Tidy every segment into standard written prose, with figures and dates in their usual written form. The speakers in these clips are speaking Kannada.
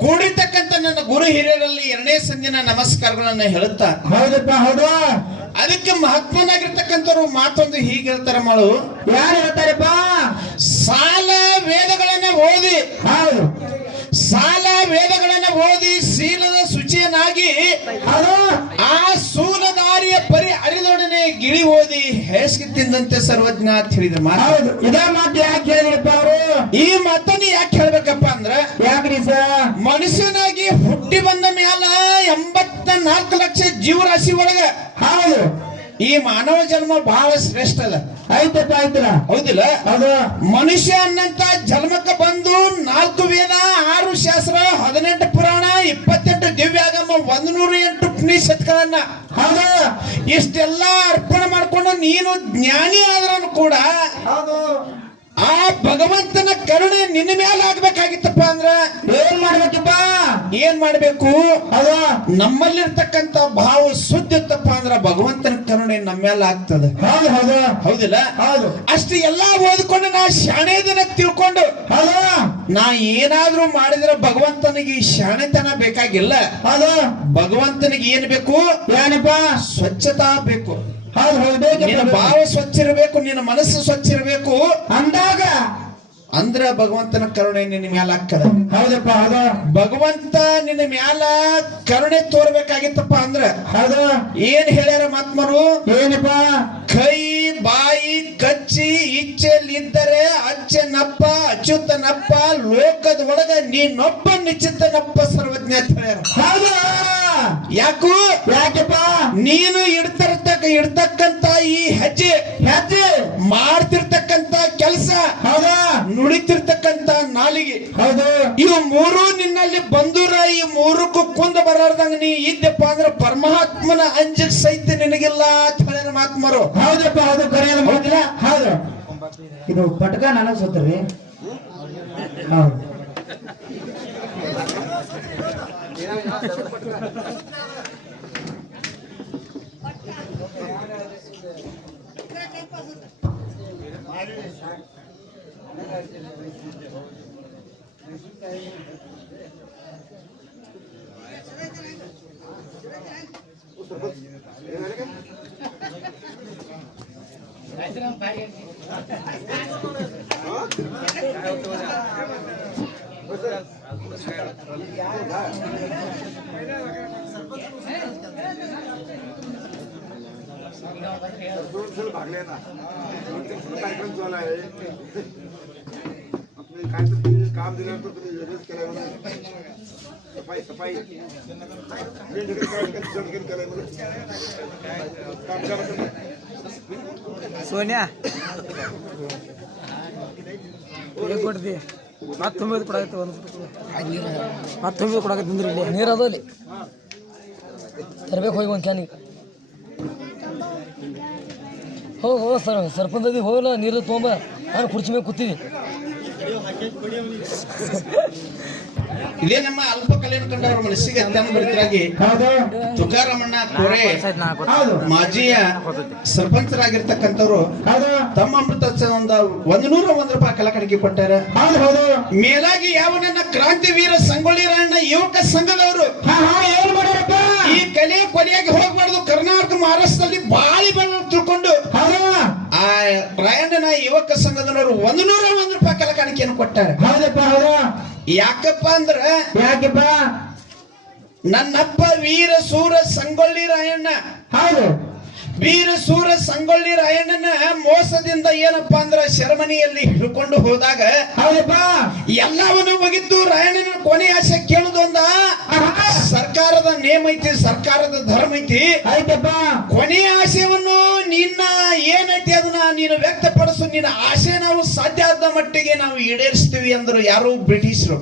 ಕೂಡಿರ್ತಕ್ಕಂಥ ನನ್ನ ಗುರು ಹಿರಿಯರಲ್ಲಿ ಎರಡನೇ ಸಂದಿನ ನಮಸ್ಕಾರಗಳನ್ನ ಹೇಳುತ್ತಾ, ಹೌದಪ್ಪ ಹೌದು. ಅದಕ್ಕೆ ಮಹಾತ್ಮನಾಗಿರ್ತಕ್ಕಂಥವ್ರು ಮಾತೊಂದು ಹೀಗೆ ಹೇಳ್ತಾರೆ ಮಾಡು. ಯಾರು ಹೇಳ್ತಾರಪ್ಪ? ಸಾಲ ವೇದಗಳನ್ನ ಓದಿ, ಹೌದು, ಸಾಲ ವೇದಗಳನ್ನ ಓದಿ ಶೀಲದ ಶುಚಿಯನಾಗಿ ಹೌದು, ಆ ಸೂಲದಾರಿಯ ಪರಿ ಅರಿದೊಡನೆ ಗಿಳಿ ಓದಿ ಹೇಸಿಗೆ ತಿಂದಂತೆ ಸರ್ವಜ್ಞ ಅಂತ ಹೇಳಿದ್ರು ಮಾತು. ಹೌದು. ಇದೇ ಮಾತು ಯಾಕೆ ಹೇಳಿದ್ರಪ್ಪ ಅವರು? ಈ ಮಾತನ್ನ ಯಾಕೆ ಹೇಳ್ಬೇಕಪ್ಪ ಅಂದ್ರ, ಯಾಕ್ರಿ ಸರ್? ಮನುಷ್ಯನಾಗಿ ಹುಟ್ಟಿ ಬಂದ ಮ್ಯಾಲ 84 ಲಕ್ಷ ಜೀವರಾಶಿ ಒಳಗ ಹೌದು, ಈ ಮಾನವ ಜನ್ಮ ಬಹಳ ಶ್ರೇಷ್ಠ ಅದ. ಆಯ್ತಪ್ಪ ಆಯ್ತಲ್ಲ, ಹೌದಿಲ್ಲ? ಹೌದು. ಮನುಷ್ಯ ಅನ್ನಂತ ಜನ್ಮಕ್ಕೆ ಬಂದು 4 ವೇದ, 6 ಶಾಸ್ತ್ರ, 18 ಪುರಾಣ, 28 ದಿವ್ಯಾಗಮ, 108 ಉಪನಿಷತ್ಗಳನ್ನ ಹೌದು, ಇಷ್ಟೆಲ್ಲ ಅರ್ಪಣೆ ಮಾಡ್ಕೊಂಡು ನೀನು ಜ್ಞಾನಿ ಆದ್ರೂ ಕೂಡ ಹೌದು, ಆ ಭಗವಂತನ ಕರುಣೆ ನಿನ್ನ ಮೇಲೆ ಆಗ್ಬೇಕಾಗಿತ್ತಪ್ಪ ಅಂದ್ರ ಏನ್ ಮಾಡ್ಬೇಕಪ್ಪ? ಏನ್ ಮಾಡ್ಬೇಕು? ಹೌದು, ನಮ್ಮಲ್ಲಿರ್ತಕ್ಕಂಥ ಭಾವ ಶುದ್ಧ ಇತ್ತಪ್ಪ ಅಂದ್ರ ಭಗವಂತನ ಕರುಣೆ ನಮ್ಮ ಮೇಲೆ ಆಗ್ತದೆ. ಹೌದು, ಹೌದು, ಹೌದಿಲ್ಲ? ಹೌದು. ಅಷ್ಟು ಎಲ್ಲಾ ಓದ್ಕೊಂಡು ನಾ ಶಾಣೆದನ ತಿಳ್ಕೊಂಡು ಹೌದು, ನಾ ಏನಾದ್ರೂ ಮಾಡಿದ್ರೆ ಭಗವಂತನಿಗೆ ಈ ಶಾಣೆತನ ಬೇಕಾಗಿಲ್ಲ. ಹೌದು. ಭಗವಂತನಿಗೆ ಏನ್ ಬೇಕು? ಏನಪ್ಪ? ಸ್ವಚ್ಛತಾ ಬೇಕು. ಹೌದು, ಹೌದು. ನಿನ್ನ ಭಾವ ಸ್ವಚ್ಛ ಇರಬೇಕು, ನಿನ್ನ ಮನಸ್ಸು ಸ್ವಚ್ಛ ಇರಬೇಕು. ಅಂದಾಗ ಅಂದ್ರ ಭಗವಂತನ ಕರುಣೆ ನಿನ್ನ ಮ್ಯಾಲ ಆಗ್ತದ. ಹೌದಪ್ಪ ಹೌದು. ಭಗವಂತ ನಿನ್ನ ಮ್ಯಾಲ ಕರುಣೆ ತೋರ್ಬೇಕಾಗಿತ್ತಪ್ಪ ಅಂದ್ರ ಹೌದು. ಏನ್ ಹೇಳ್ಯಾರ ಮಹಾತ್ಮರು? ಏನಪ್ಪ? ಕೈ ಬಾಯಿ ಕಚ್ಚಿ ಇಚ್ಛೆಲಿದ್ದರೆ ಅಚ್ಚನಪ್ಪ ಅಚ್ಯುತನಪ್ಪ ಲೋಕದ ಒಳಗ ನೀನೊಬ್ಬ ನಿಶ್ಚಿತನಪ್ಪ ಸರ್ವಜ್ಞ ಅಂತ ಹೇಳ್ಯಾರ. ಹೌದು. ಯಾಕು? ಯಾಕಪ್ಪ? ನೀನು ಇಡ್ತಕ್ಕಂತ ಈ ಹೆಜ್ಜೆ ಹೆಜ್ಜೆ ಮಾಡ್ತಿರ್ತಕ್ಕಂತ ಕೆಲಸ, ಹೌದಾ, ನುಡಿತಿರ್ತಕ್ಕಂತ ನಾಲಿಗೆ, ಹೌದು, ಇವು ಮೂರು ನಿನ್ನಲ್ಲಿ ಬಂದೂರ ಈ ಮೂರಕ್ಕೂ ಕುಂದ ಬರಾರ್ದಂಗ ನೀ ಇದ್ದಪ್ಪ ಅಂದ್ರೆ ಪರಮಾತ್ಮನ ಅಂಜಕ್ ಸಹಿತ ನಿನಗಿಲ್ಲ ಅಂತ ಹೇಳ್ಯಾರ ಮಹಾತ್ಮರು. ಹೌದಪ್ಪ ಹೌದು. ಕರೆಯಲ್ಲ ಹೌದಿಲ್ಲ? ಹೌದು. ಇದು ಪಟಕ ನನಗ್ ಸುತ್ತರಿ. ಹೌದು. कार्यक्रम चालू आहे. काय तर काम दिल्यानंतर तुम्ही वेगळंच केलंय म्हणून सफाई सफाई सोन्या ಕೊಡ್ತಿ ಮತ್ತೆ ತುಂಬಿದ್ ಕೊಡಾಗತ್ತೆ ಒಂದು ಮತ್ತೆ ತುಂಬಿದ್ ಕೊಡಾಗತ್ತೆ ಅಂದ್ರೆ ಇಲ್ಲಿ ನೀರು ಅದು ಅಲ್ಲಿ ತರಬೇಕು ಹೋಗಿ ಒಂದು ಕ್ಯಾನಿಗೆ ಹೋಗು ಸರ್ಪಂಚದಿ ಹೋಗಲ್ಲ ನೀರು ತೊಗೊಂಬ ನಾನು ಕುರ್ಚಿ ಮೇಲೆ ಕೂತೀವಿ. ಇದೇ ನಮ್ಮ ಅಲ್ಪ ಕಲ್ಯಾಣ ಕಂಡವರ ಮನಸ್ಸಿಗೆ ಅತ್ಯಂತ ಬರಿತರಾಗಿ ತುಕಾರಾಮಣ್ಣ ಕೋರೆ ಮಾಜಿಯ ಸರ್ಪಂಚರಾಗಿರ್ತಕ್ಕಂಥವ್ರು ತಮ್ಮ ಅಮೃತ ಒಂದು 101 ರೂಪಾಯಿ ಕಲಾಕಣಿಕೆ ಕೊಟ್ಟಾರ. ಮೇಲಾಗಿ ಯಾವನನ್ನ ಕ್ರಾಂತಿವೀರ ಸಂಗೊಳ್ಳಿ ರಾಯಣ್ಣ ಯುವಕ ಸಂಘದವರು ಈ ಕಲೆ ಕೊನೆಯಾಗಿ ಹೋಗ್ಬಾರ್ದು, ಕರ್ನಾಟಕ ಮಹಾರಾಷ್ಟ್ರದಲ್ಲಿ ಬಾಳಿ ಬೆಳೆ ತಿಳ್ಕೊಂಡು ಆ ರಾಯಣ್ಣನ ಯುವಕ ಸಂಘದವರು 101 ರೂಪಾಯಿ ಕಲಾಕಣಿಕೆಯನ್ನು ಕೊಟ್ಟಾರೆ. ಯಾಕಪ್ಪ ಅಂದ್ರ ನನ್ನಪ್ಪ ವೀರ ಸೂರ ಸಂಗೊಳ್ಳಿ ರಾಯಣ್ಣ, ಹೌದು, ವೀರ ಸೂರ ಸಂಗೊಳ್ಳಿ ರಾಯಣ್ಣನ ಮೋಸದಿಂದ ಏನಪ್ಪಾ ಅಂದ್ರ ಶರಮನಿಯಲ್ಲಿ ಹಿಡ್ಕೊಂಡು ಹೋದಾಗ ಎಲ್ಲವನ್ನು ಮುಗಿದ್ದು ರಾಯಣ್ಣನ ಕೊನೆ ಆಸೆ ಕೇಳುದೊಂದ ಸರ್ಕಾರದ ನೇಮ ಐತಿ, ಸರ್ಕಾರದ ಧರ್ಮ ಐತಿ, ಕೊನೆ ಆಶೆಯನ್ನು ನಿನ್ನ ಏನೈತಿ ಅದನ್ನ ನೀನು ವ್ಯಕ್ತಪಡಿಸು, ನಿನ್ನ ಆಸೆ ನಾವು ಸಾಧ್ಯ ಆದ ಮಟ್ಟಿಗೆ ನಾವು ಈಡೇರಿಸ್ತೀವಿ ಅಂದ್ರು ಯಾರು ಬ್ರಿಟಿಷರು.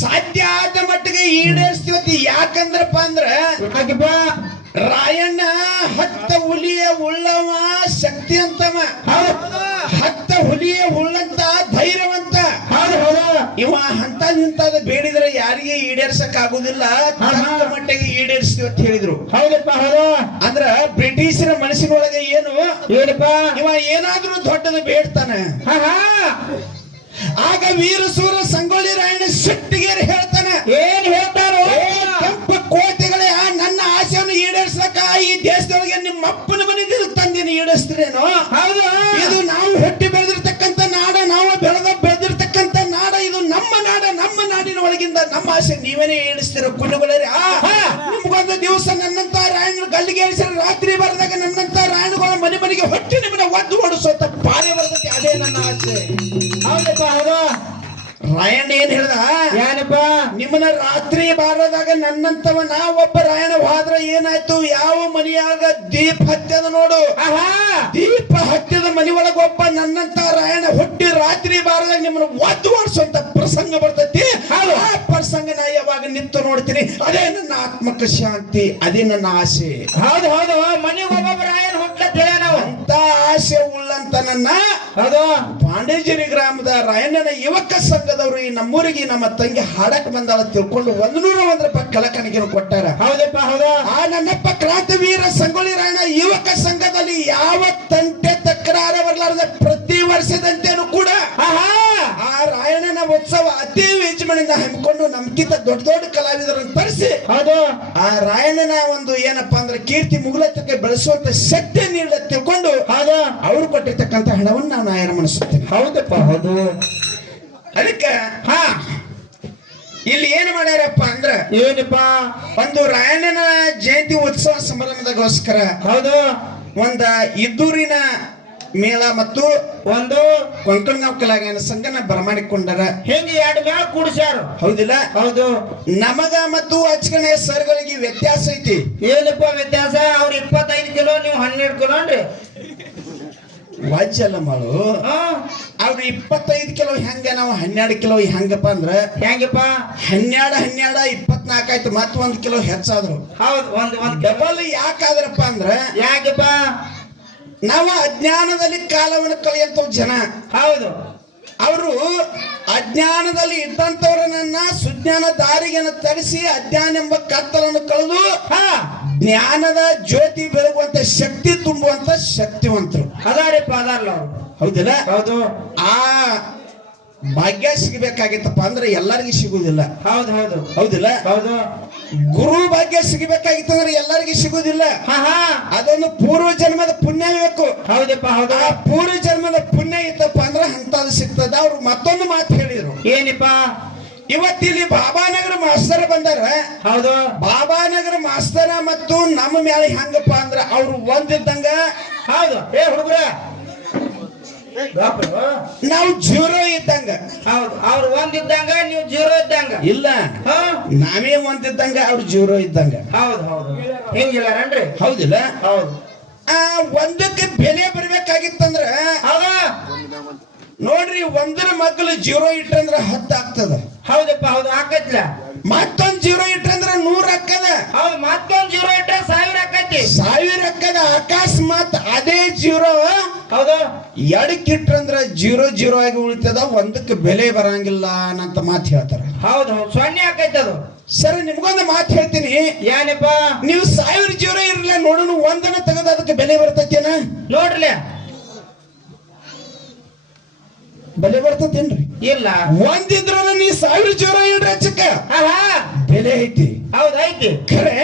ಸಾಧ್ಯ ಆದ ಮಟ್ಟಿಗೆ ಈಡೇರಿಸ್ತೀವಿ. ಯಾಕಂದ್ರಪ್ಪ ಅಂದ್ರ ರಾಯಣ್ಣ 10 ಹುಲಿಯ ಉಳ್ಳವ ಶಕ್ತಿ ಅಂತವ, 10 ಹುಲಿಯ ಉಳ್ಳಂತ ಧೈರ್ಯವಂತ ಇವ. ಇಂಥದ್ದು ಬೇಡಿದ್ರೆ ಯಾರಿಗೆ ಈಡೇರ್ಸಕ್ ಆಗುದಿಲ್ಲ, ಮಟ್ಟಿಗೆ ಈಡೇರಿಸ್ತೀವಿ ಅಂತ ಹೇಳಿದ್ರು. ಅಂದ್ರ ಬ್ರಿಟಿಷರ ಮನಸ್ಸಿನೊಳಗೆ ಏನು ಇವ ಏನಾದ್ರೂ ದೊಡ್ಡದು ಬೇಡ್ತಾನೆ. ಆಗ ವೀರಸೂರ ಸಂಗೊಳ್ಳಿ ರಾಯಣ್ಣ ಅವಾಗಿಂದ ನಮ್ಮ ಆಸೆ ನೀವೇನೇ ಏಳಿಸ್ತಿರೋ ಕುಣ್ಣುಗಳೇ ನಿಮ್ಗೊಂದು ದಿವಸ ನನ್ನಂತ ರಾಯಣ ಗಲ್ಲಿಗೆ ಏಳಿಸಿರ ರಾತ್ರಿ ಬರದಾಗ ನನ್ನಂತ ರಾಯಣಗಳ ಮನೆಗೆ ಹೊಟ್ಟಿ ನಿಮ್ಮನ್ನ ಒದ್ದು ಓಡಿಸೋತ ಪಾಳೆ ಬರ್ತೈತಿ ಅದೇ ನನ್ನ ಆಸೆ. ಹೌದಪ್ಪ ಹೌದು. ರಾಯಣ್ಣ ಏನ್ ಹೇಳ್ದ ಏನಪ್ಪ ನಿಮ್ಮನ್ನ ರಾತ್ರಿ ಬಾರದಾಗ ನನ್ನಂತವ ನಾ ಒಬ್ಬ ರಾಯಣ ಹೋದ್ರ ಏನಾಯ್ತು ಯಾವ ಮನೆಯಾಗ ದೀಪ ಹತ್ಯದ ನೋಡು ದೀಪ ಹತ್ಯದ ಮನಿ ಒಳಗ ಒಬ್ಬ ನನ್ನಂತ ರಾಯಣ ಹುಟ್ಟಿ ರಾತ್ರಿ ಬಾರದಾಗ ನಿಮ್ಮನ್ನ ಒದ್ದು ಓಡಿಸುವಂತ ಪ್ರಸಂಗ ಬರ್ತೈತಿ. ಆ ಪ್ರಸಂಗ ನಾ ಯಾವಾಗ ನಿಂತು ನೋಡ್ತೀನಿ ಅದೇ ನನ್ನ ಆತ್ಮಕ ಶಾಂತಿ ಅದೇ ನನ್ನ ಆಸೆ. ಹೌದು ಹೌದು. ಮನೆಗೆ ಒಬ್ಬೊಬ್ಬ ರಾಯಣ ಹುಟ್ಟತ್ತೇವೆ ನಾವು ಅಂತ ಆಸೆ ಉಳ್ಳಂತ ನನ್ನ ಹೌದು ಪಾಂಡೇಜೇರಿ ಗ್ರಾಮದ ರಾಯಣ್ಣನ ಯುವಕ ಸಂಘದವರು ಈ ನಮ್ಮೂರಿಗೆ ನಮ್ಮ ತಂಗಿ ಹಾಡಕ್ ಬಂದಾಳ ತಿಳ್ಕೊಂಡು 101 ರೂಪಾಯಿ ಕಲಕಣಿಕೆಯನ್ನು ಕೊಟ್ಟಾರ. ಹೌದಪ್ಪ ಹೌದು. ಆ ನನ್ನಪ್ಪ ಕ್ರಾಂತಿವೀರ ಸಂಗೊಳ್ಳಿ ರಾಯಣ್ಣ ಯುವಕ ಸಂಘದಲ್ಲಿ ಯಾವ ತಂಟೆ ತಕರಾರ ಬರಲಾರದ ಪ್ರತಿ ವರ್ಷದಂತೆನೂ ಕೂಡ ಆ ರಾಯಣ್ಣನ ಉತ್ಸವ ಅತಿ ವಿಜೃಂಭಣೆಯಿಂದ ಹಮ್ಮಿಕೊಂಡು ನಮ್ಗಿಂತ ದೊಡ್ಡ ದೊಡ್ಡ ಕಲಾವಿದರನ್ನು ತರಿಸಿ ಹೌದು ಆ ರಾಯಣ್ಣನ ಒಂದು ಏನಪ್ಪಾ ಅಂದ್ರೆ ಕೀರ್ತಿ ಮುಗುಳತ್ತಕ್ಕೆ ಬೆಳೆಸುವಂತ ಶಕ್ತಿ ನೀಡ ತಿಳ್ಕೊಂಡು ಹೌದು ಅವರು ಕೊಟ್ಟಿರ್ತಕ್ಕಂಥ ಹಣವನ್ನು ನಾನು ಆಯನ ಮನಸ್ಸುತ್ತೇನೆ. ಹೌದಪ್ಪ ಹೌದು. ಅದಕ್ಕೆ ಇಲ್ಲಿ ಏನು ಮಾಡ್ಯಾರಪ್ಪ ಅಂದ್ರ ಏನಪ್ಪ ಒಂದು ರಾಯಣ್ಣನ ಜಯಂತಿ ಉತ್ಸವ ಸಮಾರಂಭದಾಗೋಸ್ಕರ ಹೌದು ಒಂದ ಇದ್ದೂರಿನ ಮೇಳ ಮತ್ತು ಒಂದು ಕೊಂಕಣಗಾಂವ್ ಕಲಾಗಾಯನ ಸಂಘನ ಬರಮಾಡಿಕೊಂಡಾರ. ಹಿಂಗೆ 2 ಮೇಳ ಕೂಡಿಸ್ಯಾರ. ಹೌದಿಲ್ಲ ಹೌದು. ನಮಗ ಮತ್ತು ಅಚ್ಚಕಣೆ ಸರ್ಗಳಿಗೆ ವ್ಯತ್ಯಾಸ ಐತಿ. ಏನಪ್ಪ ವ್ಯತ್ಯಾಸ? ಅವ್ರು 25 ಕಿಲೋ ನೀವು 12 ಕಿಲೋ ಅನ್ರಿ ವಾಜ್ಯ ಅಲ್ಲ ಮಾಡು. ಅವ್ರು 25 ಕಿಲೋ ಹೆಂಗ ನಾವು 12 ಕಿಲೋ ಹೆಂಗಪ್ಪ ಅಂದ್ರ ಹೆಂಗಪ್ಪ 12 24 ಆಯ್ತು ಮತ್ತ 1 ಕಿಲೋ ಹೆಚ್ಚಾದ್ರು. ಹೌದು ಒಂದು ಡಬಲ್ ಯಾಕಾದ್ರಪ್ಪ ಅಂದ್ರ ಯಾಕಪ್ಪ ನಾವು ಅಜ್ಞಾನದಲ್ಲಿ ಕಾಲವನ್ನು ಕಳೆಯಂತ ಜನ. ಹೌದು. ಅವರು ಅಜ್ಞಾನದಲ್ಲಿ ಇದ್ದಂತವರನ್ನ ಸುಜ್ಞಾನ ದಾರಿಗೆ ತರಿಸಿ ಅಜ್ಞಾನ ಎಂಬ ಕತ್ತಲನ್ನು ಕಳೆದು ಜ್ಞಾನದ ಜ್ಯೋತಿ ಬೆಳಗುವಂತ ಶಕ್ತಿ ತುಂಬುವಂತ ಶಕ್ತಿವಂತರು ಅದಾರಪ್ಪ ಅದಾರಲ್ಲ ಅವರು. ಹೌದಿಲ್ಲ? ಹೌದು. ಆ ಭಾಗ್ಯ ಸಿಗಬೇಕಾಗಿತ್ತಪ್ಪ ಅಂದ್ರೆ ಎಲ್ಲರಿಗೂ ಸಿಗುದಿಲ್ಲ. ಹೌದು ಹೌದು. ಹೌದಿಲ್ಲ? ಹೌದು. ಗುರು ಭಾಗ್ಯ ಸಿಗಬೇಕಾಗಿತ್ತಂದ್ರೆ ಎಲ್ಲರಿಗೂ ಸಿಗುದಿಲ್ಲ. ಅದೊಂದು ಪೂರ್ವ ಜನ್ಮದ ಪುಣ್ಯ ಬೇಕು. ಹೌದಪ್ಪ ಹೌದು. ಆ ಪೂರ್ವ ಜನ್ಮದ ಪುಣ್ಯ ಇತ್ತಪ್ಪ ಅಂದ್ರೆ ಅಂತದ್ದು ಸಿಗ್ತದ. ಅವ್ರು ಮತ್ತೊಂದು ಮಾತು ಹೇಳಿದ್ರು. ಏನಪ್ಪ? ಇವತ್ತಿಲ್ಲಿ ಬಾಬಾನಗರ ಮಾಸ್ತರ ಬಂದಾರ. ಹೌದು. ಬಾಬಾನಗರ ಮಾಸ್ತರ ಮತ್ತು ನಮ್ಮ ಮ್ಯಾಲೆ ಹೆಂಗಪ್ಪ ಅಂದ್ರ ಅವ್ರು ಒಂದಿದ್ದಂಗ. ಹೌದು. ಹುಡುಗ್ರ ನಾವು 0 ಇದ್ದಂಗ. ಹೌದು. ಅವ್ರು 1 ಇದ್ದಂಗ ನೀವು 0 ಇದ್ದಂಗ. ಇಲ್ಲ ನಾವೇ 1 ಇದ್ದಂಗ ಅವ್ರು 0 ಇದ್ದಂಗ. ಹೌದು ಹೌದು. ಹಿಂಗಿಲ್ಲಾರನ್ರಿ? ಹೌದಿಲ್ಲ? ಹೌದು. ಆ ಒಂದಕ್ಕೆ ಬೆಲೆ ಬರ್ಬೇಕಾಗಿತ್ತಂದ್ರ ಹೌದಾ ನೋಡ್ರಿ 1ರ ಮಕ್ಕಳು 0 ಇಟ್ಟಂದ್ರ 10 ಆಗ್ತದ. ಹೌದಪ್ಪ ಹೌದು. ಹಾಕತ್ಲ. ಮತ್ತೊಂದ್ 0 ಇಟ್ಟಂದ್ರ 100 ಅಕ್ಕದ. ಹೌದು. ಮತ್ತೊಂದ್ 0 ಇಟ್ರೆ 1000 ಆಕತಿ. 1000 ಅಕ್ಕದ. ಅಕಸ್ಮಾತ್ ಅದೇ 0 ಹೌದು ಎಡಕ್ಕಿಟ್ರಂದ್ರ 0 ಆಗಿ ಉಳಿತದ. 1ಕ್ಕೆ ಬೆಲೆ ಬರಂಗಿಲ್ಲ ಅನ್ನಂತ ಮಾತು ಹೇಳ್ತಾರ. ಹೌದು ಹೌದು. 0 ಆಕೈತಿ ಅದು. ಸರಿ ನಿಮ್ಗೊಂದು ಮಾತು ಹೇಳ್ತೀನಿ. ಏನಪ್ಪ? ನೀವು 1000 0 ಇರ್ಲಿಲ್ಲ ನೋಡೋಣ 1ನ್ನ ತೆಗೆದ ಅದಕ್ಕೆ ಬೆಲೆ ಬರ್ತೈತೇನ? ನೋಡ್ರಲ್ಲ ಬೆಲೆ ಬರ್ತೇನ್ರಿ? ಇಲ್ಲ. 1 ಇದ್ರಲ್ಲ ನೀ 1000 0 ಇಡ್ರಿ ಹಚ್ಚಕ್ಕ ಬೆಲೆ ಐತಿ. ಹೌದು ಐತಿ. ಖರೆ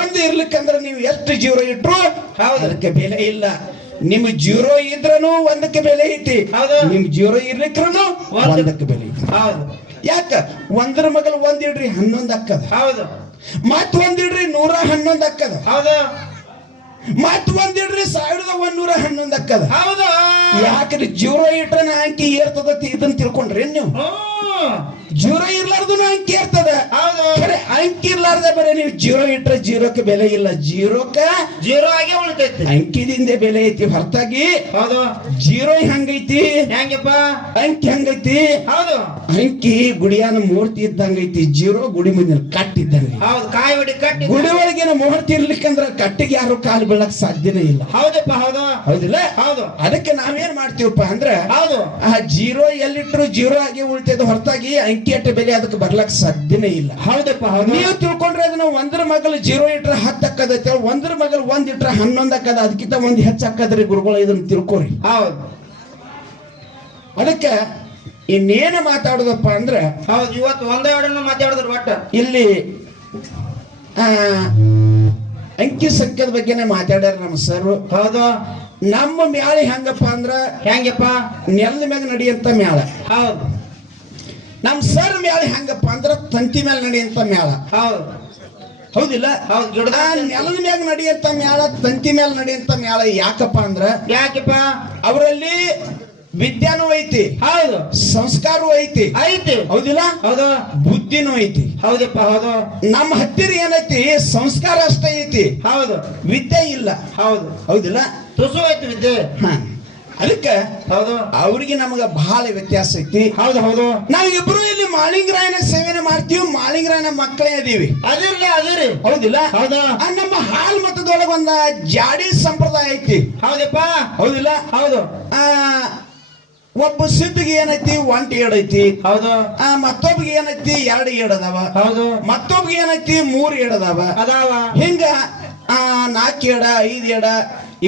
1 ಇರ್ಲಿಕ್ಕಂದ್ರ ನೀವು ಎಷ್ಟು 0 ಇಟ್ರು ಅದಕ್ಕೆ ಬೆಲೆ ಇಲ್ಲ. ನಿಮ್ 0 ಇದ್ರನು 1ಕ್ಕೆ ಬೆಲೆ ಐತಿ. ಹೌದು. ನಿಮ್ 0 ಇರ್ಲಿಕ್ರನು 1ಕ್ಕೆ ಬೆಲೆ ಐತಿ. ಹೌದು. ಯಾಕ 1ರ ಮಗಲ್ 1 ಇಡ್ರಿ 11 ಅಕ್ಕದ. ಹೌದು. ಮತ್ 1 ಇಡ್ರಿ 111 ಅಕ್ಕದ. ಹೌದು. ಮತ್ 1 ಇಡ್ರಿ 1111 ಅಕ್ಕದ. ಹೌದು. ಯಾಕ್ರಿ 0 ಇಟ್ರನ ಅಂಕಿ ಏರ್ತದ ಇದನ್ನ ತಿಳ್ಕೊಂಡ್ರಿ ನೀವು? 0 ಇರ್ಲಾರ್ದು ಅಂಕಿ ಏರ್ತದ. ಹೌದು. ಅಂಕಿ ಇರ್ಲಾರ್ದ ಬರೀ ನೀವು 0 ಇಟ್ರೆ 0ಕ್ಕೆ ಬೆಲೆ ಇಲ್ಲ. 0ಕ್ಕೆ 0 ಆಗೇ ಉಳಿತೈತಿ. ಅಂಕಿದಿಂದ ಬೆಲೆ ಐತಿ ಹೊರತಾಗಿ. ಹೌದು. 0 ಹೆಂಗೈತಿ? ಹೆಂಗಪ್ಪ? ಅಂಕಿ ಹೆಂಗೈತಿ? ಹೌದು. ಅಂಕಿ ಗುಡಿಯಾನ ಮೂರ್ತಿ ಇದ್ದಂಗೈತಿ. 0 ಗುಡಿ ಮುಂದಿನ ಕಟ್ಟಿದ್ದಂಗೆ. ಹೌದು. ಕಾಯಿ ಹೊಡಿ ಕಟ್ಟಿ ಗುಡಿ ಒಳಗಿನ ಮೂರ್ತಿ ಇರ್ಲಿಕ್ಕಂದ್ರ ಕಟ್ಟಿಗೆ ಯಾರು ಕಾಲು ಬೀಳಕ್ ಸಾಧ್ಯನೇ ಇಲ್ಲ. ಹೌದಪ್ಪ ಹೌದು. ಹೌದಿಲ್ಲ? ಹೌದು. ಅದಕ್ಕೆ ನಾವೇನ್ ಮಾಡ್ತೀವಪ್ಪ ಅಂದ್ರ ಹೌದು ಆ 0 ಎಲ್ಲಿಟ್ರು 0 ಆಗಿ ಉಳಿತದ ಹೊರತಾಗಿ ಅಂಕಿ ಅಟ್ಟ ಬೆಲೆ ಅದಕ್ಕೆ ಬರ್ಲಕ್ ಸಾಧ್ಯನೇ ಇಲ್ಲ. ಹೌದಪ್ಪ ಹೌದು. ನೀವು ತಿಳ್ಕೊಂಡ್ರೆ ಅದನ್ನ 1ರ ಮಗಲು 0 ಇಟ್ರೆ 10 ಅಕ್ಕದೈತೆ. 1ರ ಮಗಲು 1 ಇಟ್ರೆ 11 ಅಕ್ಕದ. ಅದಕ್ಕಿಂತ 1 ಹೆಚ್ಚು ಅಕ್ಕದ್ರಿ ಗುರುಗಳು. ಇದನ್ನ ತಿಳ್ಕೊರಿ. ಹೌದು. ಅದಕ್ಕೆ ಇನ್ನೇನು ಮಾತಾಡೋದಪ್ಪ ಅಂದ್ರೆ ಹೌದು. ಇವತ್ತು ಒಂದೇ ಹಾಡನ್ನು ಮಾತಾಡಿದ್ರು ಒಟ್ಟ ಇಲ್ಲಿ ಅಂಕಿ ಸಂಖ್ಯೆದ ಬಗ್ಗೆನೆ ಮಾತಾಡ್ಯಾರ ನಮ್ಮ ಸರ್. ಹೌದು. ನಮ್ಮ ಮ್ಯಾಳ ಹೆಂಗಪ್ಪ ಅಂದ್ರ ಹೆಂಗಪ್ಪ? ನೆಲದ ಮ್ಯಾಗ ನಡಿಯಂತ ಮ್ಯಾಳ. ಹೌದು. ನಮ್ ಸರ್ ಮೇಳ ಹೆಂಗಪ್ಪ ಅಂದ್ರ ತಂತಿ ಮೇಲೆ ನಡೆಯಂತ ಮೇಳ. ಹೌದು ಹೌದಿಲ್ಲ? ಹೌದು, ಗಿಡದ ನೆಲದ ಮ್ಯಾಗ ನಡೆಯಂತ ಮೇಳ, ತಂತಿ ಮೇಲೆ ನಡೆಯಂತ ಮೇಳ. ಯಾಕಪ್ಪ ಅಂದ್ರ ಯಾಕಪ್ಪ? ಅವರಲ್ಲಿ ವಿದ್ಯಾನೂ ಐತಿ, ಹೌದು, ಸಂಸ್ಕಾರವೂ ಐತಿ, ಐತಿ. ಹೌದಿಲ್ಲ? ಹೌದು, ಬುದ್ಧಿನೂ ಐತಿ. ಹೌದಪ್ಪ, ಹೌದು. ನಮ್ಮ ಹತ್ತಿರ ಏನೈತಿ? ಸಂಸ್ಕಾರ ಅಷ್ಟೇ ಐತಿ, ಹೌದು, ವಿದ್ಯೆ ಇಲ್ಲ. ಹೌದು, ಹೌದಿಲ್ಲ? ತುಸು ಐತಿ ವಿದ್ಯೆ. ಅದಕ್ಕೆ ಹೌದು, ಅವ್ರಿಗೆ ನಮಗ ಬಹಳ ವ್ಯತ್ಯಾಸ ಐತಿ. ಹೌದು, ಹೌದು. ನಾವಿಬ್ರು ಇಲ್ಲಿ ಮಾಳಿಂಗರಾಯನ ಸೇವೆನೆ ಮಾಡ್ತೀವಿ, ಮಾಳಿಂಗರಾಯನ ಮಕ್ಕಳೇ ಅದೀವಿ. ಅದಿರ್ಲಿ, ಅದಿರಿ. ಹೌದಿಲ್ಲ? ಹೌದು. ನಮ್ಮ ಹಾಲ್ ಮತದೊಳಗ ಒಂದ ಜಾಡಿ ಸಂಪ್ರದಾಯ ಐತಿ. ಹೌದಪ್ಪ, ಹೌದಿಲ್ಲ? ಹೌದು. ಒಬ್ಬ ಸಿದ್ಧಿಗೆ ಏನೈತಿ? ಒಂಟಿ ಏಡೈತಿ. ಹೌದು. ಮತ್ತೊಬ್ಗೆ ಏನೈತಿ? 2 ಏಡ್ ಅದಾವ. ಹೌದು. ಮತ್ತೊಬ್ಗೆ ಏನೈತಿ? 3 ಏಡ್ ಅದಾವ. ಅದಾವ. ಹಿಂಗ 4 ಏಡ, 5 ಏಡ,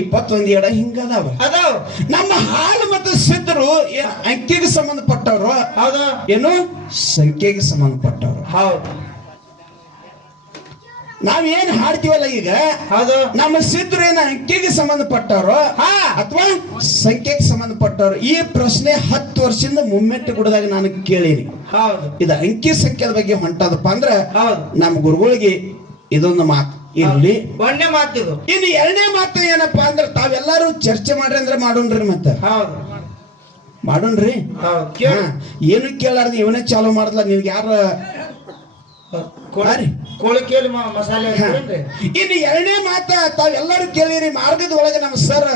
21 ಏಡ ಹಿಂಗ ಅದಾವ. ಅದಾವ. ನಮ್ಮ ಹಾಲು ಮತ್ತು ಸಿದ್ಧರು ಅಂಕಿಗೆ ಸಂಬಂಧಪಟ್ಟವ್ರು. ಹೌದು. ಏನು? ಸಂಖ್ಯೆಗೆ ಸಂಬಂಧಪಟ್ಟವ್ರು. ಹೌದು. ನಾವೇನ್ ಹಾಡ್ತೀವಲ್ಲ ಈಗ, ಹೌದು, ನಮ್ಮ ಸಿದ್ಧರು ಏನ ಅಂಕಿಗೆ ಸಂಬಂಧಪಟ್ಟವ್ರು ಅಥವಾ ಸಂಖ್ಯೆಗೆ ಸಂಬಂಧಪಟ್ಟವ್ರು? ಈ ಪ್ರಶ್ನೆ 10 ವರ್ಷದಿಂದ ಮುಮ್ಮೆಟ್ಟು ಗುಡದಾಗ ನಾನು ಕೇಳೀನಿ. ಹೌದು. ಇದು ಅಂಕಿ ಸಂಖ್ಯೆದ ಬಗ್ಗೆ ಹೊಂಟದಪ್ಪ ಅಂದ್ರ ಹೌದು, ನಮ್ಮ ಗುರುಗಳಿಗೆ ಇದೊಂದು ಮಾತು ಇರ್ಲಿ. ಒಂದೇ ಮಾತಿದು. ಇನ್ನು 2ನೇ ಮಾತು ಏನಪ್ಪಾ ಅಂದ್ರ, ತಾವೆಲ್ಲಾರು ಚರ್ಚೆ ಮಾಡ್ರಿ ಅಂದ್ರೆ ಮಾಡೋಣ್ರಿ. ಮತ್ತೆ ಹೌದು, ಮಾಡೋಣ್ರಿ. ಹೌದು. ಕೇಳು. ಏನು ಕೇಳಾರ್ದು ಇವನೇ ಚಾಲು ಮಾಡ್ದಲ್ಲ. ನಿನ್ಗೆ ಯಾರ ಕೋಳಿ ಕೇಳಿ ಮಸಾಲೆ ಹಾಕ್ತೀರೇನ್ರಿ? ಇನ್ನು 2ನೇ ಮಾತ ತಾವೆಲ್ಲರೂ ಕೇಳಿರಿ. ಮಾರ್ಗದ ಒಳಗೆ ನಮ್ಮ ಸರ್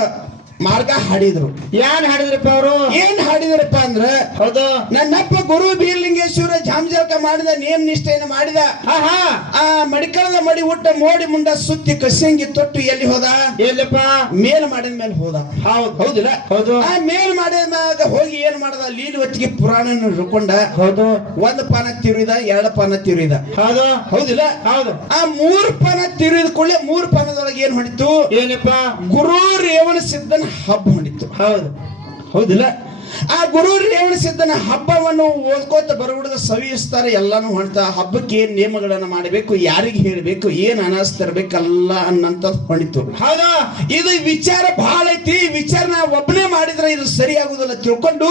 ಮಾರ್ಗ ಹಾಡಿದ್ರು. ಏನ್ ಹಾಡಿದ್ರಪ್ಪ ಅವರು? ಏನ್ ಹಾಡಿದ್ರಪ್ಪ ಅಂದ್ರ, ಹೌದು, ನನ್ನಪ್ಪ ಗುರು ಬೀರ್ಲಿಂಗೇಶ್ವರ ಜಾಮಜಳಕ ಮಾಡಿದ, ನೇಮ ನಿಷ್ಠೆಯನ್ನು ಮಾಡಿದ. ಮಡಿಕಳದ ಮಡಿ ಊಟ ಮೋಡಿ ಮುಂಡ ಸುತ್ತಿ ಕಸಂಗಿ ತೊಟ್ಟು ಎಲ್ಲಿ ಹೋದ? ಎಲ್ಲಪ್ಪ? ಮೇಲ್ ಮಾಡಿದ ಮೇಲೆ ಹೋದ. ಹೌದು, ಹೌದಿಲ್ಲ? ಹೌದು. ಮೇಲ್ ಮಾಡಿದಾಗ ಹೋಗಿ ಏನ್ ಮಾಡದ? ಲೀಲಿ ಹೊತ್ತಿಗೆ ಪುರಾಣ ಹಿಡ್ಕೊಂಡ. ಹೌದು. 1 ಪಾನ ತಿರುವಿದ, 2 ಪಾನ ತಿರುವಿದ. ಹೌದು, ಹೌದಿಲ್ಲ? ಹೌದು. 3 ಪಾನ ತಿರುವಿದ ಕೂಡಲೇ 3 ಪಾನದೊಳಗೆ ಏನ್ ಹೊಡಿತು? ಏನಪ್ಪ? ಗುರು ರೇವಣ ಸಿದ್ಧನ ಹಬ್ಬ ಹೊಂದಿತ್ತು. ಹೌದು, ಹೌದಿಲ್ಲ? ಗುರು ರೇವಣ ಸಿದ್ಧನ ಹಬ್ಬವನ್ನು ಓದ್ಕೋತ ಬರಬಿಡದ ಸವಿಸ್ತಾರ ಎಲ್ಲಾನು ಹೊಂಟ. ಹಬ್ಬಕ್ಕೆ ಏನ್ ನಿಯಮಗಳನ್ನ ಮಾಡಬೇಕು, ಯಾರಿಗೆ ಹೇಳಬೇಕು, ಏನ್ ಅನಾಸ್ ತರಬೇಕಲ್ಲ ಅನ್ನಂತದ್ ಹೊಂದಿತ್ತು. ಹೌದು. ಇದು ವಿಚಾರ ಬಹಳ ಐತಿ. ವಿಚಾರ ನಾ ಒಬ್ಬನೇ ಮಾಡಿದ್ರೆ ಇದು ಸರಿ ಆಗುದಿಲ್ಲ ತಿಳ್ಕೊಂಡು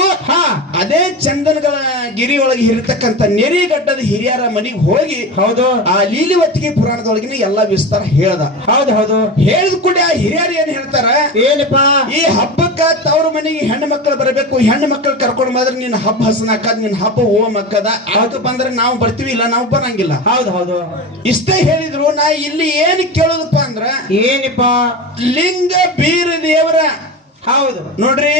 ಅದೇ ಚಂದನಗಳ ಗಿರಿ ಒಳಗೆ ಇರತಕ್ಕಂತ ನೆರಿಗಡ್ಡದ ಹಿರಿಯರ ಮನೆಗೆ ಹೋಗಿ, ಹೌದು, ಆ ಲೀಲಿ ಹೊತ್ತಿಗೆ ಪುರಾಣದೊಳಗಿನ ಎಲ್ಲಾ ವಿಸ್ತಾರ ಹೇಳ್ದ. ಹೌದು, ಹೌದು. ಹೇಳಿದ ಕೂಡ ಆ ಹಿರಿಯರು ಏನ್ ಹೇಳ್ತಾರ? ಏನಪ್ಪ? ಈ ಹಬ್ಬಕ್ಕ ತವ್ರ ಮನೆಗೆ ಹೆಣ್ಣು ಮಕ್ಕಳು ಬರಬೇಕು, ಹೆಣ್ಣು ಮಕ್ಕಳು ಕರ್ಕೊಂಡು ಬಂದ್ರೆ ನಿನ್ನ ಹಬ್ಬ ಹಸನಾಕದ್, ನಿನ್ನ ಹಬ್ಬ ಓಮ್ ಅಕ್ಕದ. ಅದು ಬಂದ್ರೆ ನಾವು ಬರ್ತೀವಿ, ಇಲ್ಲ ನಾವು ಬರಂಗಿಲ್ಲ. ಹೌದು, ಹೌದು. ಇಷ್ಟೇ ಹೇಳಿದ್ರು. ನಾ ಇಲ್ಲಿ ಏನ್ ಕೇಳೋದಪ್ಪ ಅಂದ್ರ, ಏನಪ್ಪ? ಲಿಂಗ ಬೀರ ದೇವರ. ಹೌದು, ನೋಡ್ರಿ,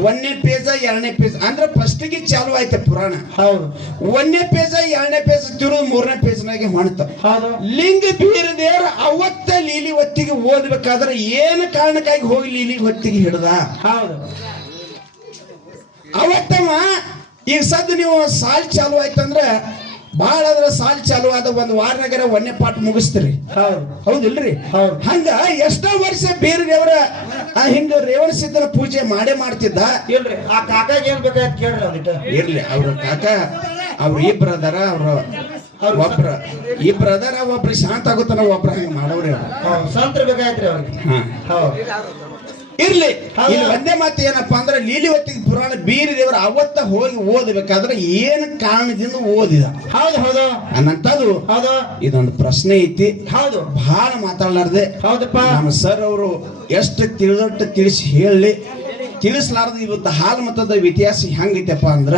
1ನೇ ಪೇಜ 2ನೇ ಪೇಜ್ ಅಂದ್ರೆ ಫಸ್ಟಿಗೆ ಚಾಲು ಆಯ್ತ ಪುರಾಣ. ಹೌದು. 1ನೇ ಪೇಜ 2ನೇ ಪೇಜ್ ತಿರುವುದು 3ನೇ ಪೇಜ್ನಾಗೆ ಹೊಂಟ. ಹೌದು. ಲಿಂಗ ಬೀರ ದೇವರ ಅವತ್ತ ಲೀಲಿ ಹೊತ್ತಿಗೆ ಓದ್ಬೇಕಾದ್ರೆ ಏನು ಕಾರಣಕ್ಕಾಗಿ ಹೋಗಿ ಲೀಲಿ ಹೊತ್ತಿಗೆ ಹಿಡ್ದ? ಹೌದು. ಅವತ್ತವ ಈಗ ಸದ್ದು ನೀವು ಸಾಲ್ ಚಾಲು ಆಯ್ತಂದ್ರ ಬಹಳ ಅದ್ರ ಸಾಲ್ ಚಾಲು ಆದ 1 ವಾರನಾಗರ 1ನೇ ಪಾಠ ಮುಗಿಸ್ತೀರಿ. ಹೌದು, ಹೌದಿಲ್ರಿ? ಹೌದು. ಹಂಗ ಎಷ್ಟೋ ವರ್ಷ ಬೇರೆ ದೇವರ ಹಿಂಗ ರೇವಣ ಸಿದ್ಧನ ಪೂಜೆ ಮಾಡೇ ಮಾಡ್ತಿದ್ದ. ಇಲ್ರಿ, ಆ ಕಾಕಾಗ ಏನ್ ಬೇಕಾಯ್ತು ಕೇಳ್ರಿ ಅವ್ರಿಟ್ಟು. ಇರ್ಲಿ, ಅವ್ರ ಕಾಕ ಅವ್ರ ಇಬ್ರ ಅದಾರ. ಒಬ್ರ ಇಬ್ರ ಅದಾರ, ಒಬ್ರ ಶಾಂತ ಆಗುತ್ತಾನ, ಒಬ್ರ ಹಂಗ ಮಾಡೋರಿ. ಸಂತ್ರ ಬೇಕಾಯ್ತ್ರಿ ಅವ್ರಿಗೆ. ಹೌದು, ಇರ್ಲಿ. ಇಲ್ಲಿ ಒಂದೇ ಮಾತು ಏನಪ್ಪಾ ಅಂದ್ರೆ, ಲೀಲಿ ಹೊತ್ತಿಗೆ ಪುರಾಣ ಬೀರಿ ದೇವರ ಅವತ್ತ ಹೋಗಿ ಓದಬೇಕಾದ್ರೆ ಏನ್ ಕಾರಣದಿಂದ ಓದಿದ? ಹೌದು, ಹೌದು. ಅನ್ನಂತದು. ಹೌದು. ಇದೊಂದು ಪ್ರಶ್ನೆ ಐತಿ. ಹೌದು, ಬಹಳ ಮಾತಾಡ್ಲಾರ್ದೆ ಹೌದಪ್ಪ. ನಮ್ಮ ಸರ್ ಅವರು ಎಷ್ಟು ತಿಳಿದೊಟ್ಟು ತಿಳಿಸಿ ಹೇಳಿ ತಿಳಿಸಲಾರ್ದು ಇವತ್ತು ಹಾಲು ಮತದ ವ್ಯತ್ಯಾಸ ಹೆಂಗೈತಪ್ಪ ಅಂದ್ರ,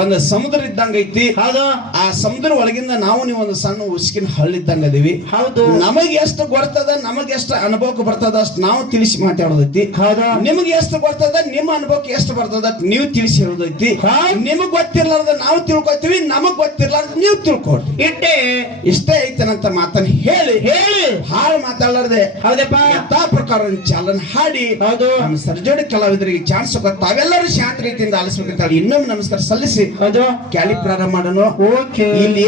ಒಂದು ಸಮುದ್ರ ಇದ್ದಂಗ ಐತಿ. ಹೌದು. ಆ ಸಮುದ್ರ ಒಳಗಿಂದ ನಾವು ನೀವು ಒಂದು ಸಣ್ಣ ಉಸ್ಕಿನ ಹಳ್ಳಿದ್ದಂಗ ಅದೀವಿ. ಹೌದು. ನಮಗೆ ಎಷ್ಟು ಬರ್ತದ, ನಮಗೆ ಎಷ್ಟು ಅನುಭವಕ್ಕೆ ಬರ್ತದ ಅಷ್ಟು ನಾವು ತಿಳಿಸಿ ಮಾತಾಡೋದೈತಿ. ಹೌದು. ನಿಮಗೆ ಎಷ್ಟು ಬರ್ತದ, ನಿಮ್ಮ ಅನುಭವಕ್ಕೆ ಎಷ್ಟು ಬರ್ತದ ನೀವು ತಿಳಿಸಿ ಹೇಳೋದೈತಿ. ನಿಮಗ್ ಗೊತ್ತಿರ್ಲಾರ್ದ ನಾವು ತಿಳ್ಕೊತೀವಿ, ನಮಗ್ ಗೊತ್ತಿರ್ಲಾರ್ದ ನೀವು ತಿಳ್ಕೊಡ್ರಿ. ಇಷ್ಟೇ ಐತನಂತ ಮಾತನ್ನ ಹೇಳಿ ಹಾಳು ಮಾತಾಡಲಾರ್ದೆ ಹೌದಪ್ಪ ಯಥಾ ಪ್ರಕಾರ ಚಾಲನ್ ಹಾಡಿ ಹೌದು ನಮ್ಮ ಸರ್ಜೋಡಿ ಕಲಾವಿದರಿಗೆ ಚಾನ್ಸ್ ತಾವೆಲ್ಲರೂ ಶಾಂತ ರೀತಿಯಿಂದ ಆಲಿಸ್ಬೇಕಂತ ಇನ್ನೊಮ್ಮೆ ನಮಸ್ಕಾರ ಸಲ್ಲಿಸಿ ಕ್ಯಾಲಿ ಪ್ರಾರಂಭ ಮಾಡೋಣ. ಇಲ್ಲಿ